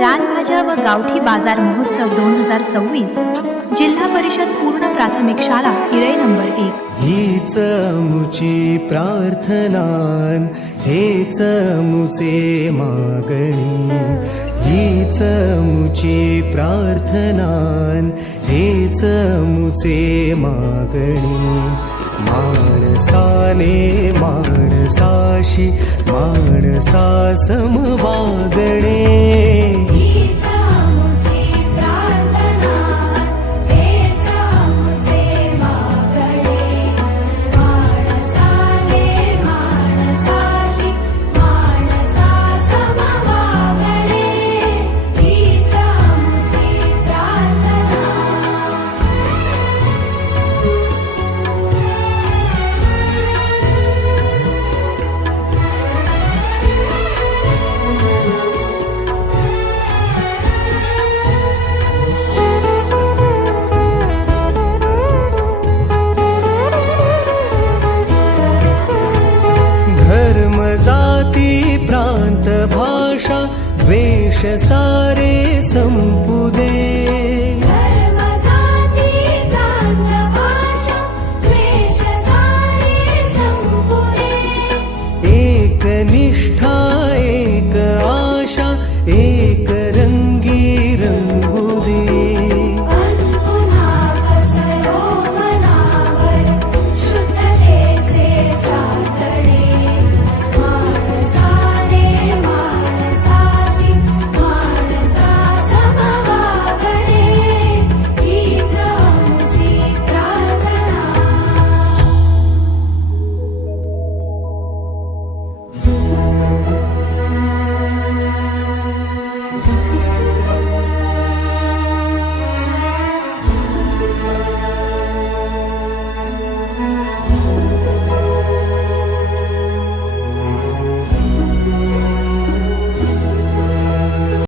रानभाज्या व गावठी बाजार महोत्सव 2026 जिल्हा परिषद पूर्ण प्राथमिक शाळा हिरई नंबर 1। हीच मुची प्रार्थनान हेच मुचे मागणी, हीच मुची प्रार्थनान हेच मुचे मागणी। माणसाने माणसाशी माणसा सम वागणे, जाती प्रांत भाषा द्वेष सारे संपू दे, धर्म जाती प्रांत भाषा द्वेष सारे संपू दे। एक निष्ठा एक आशा एक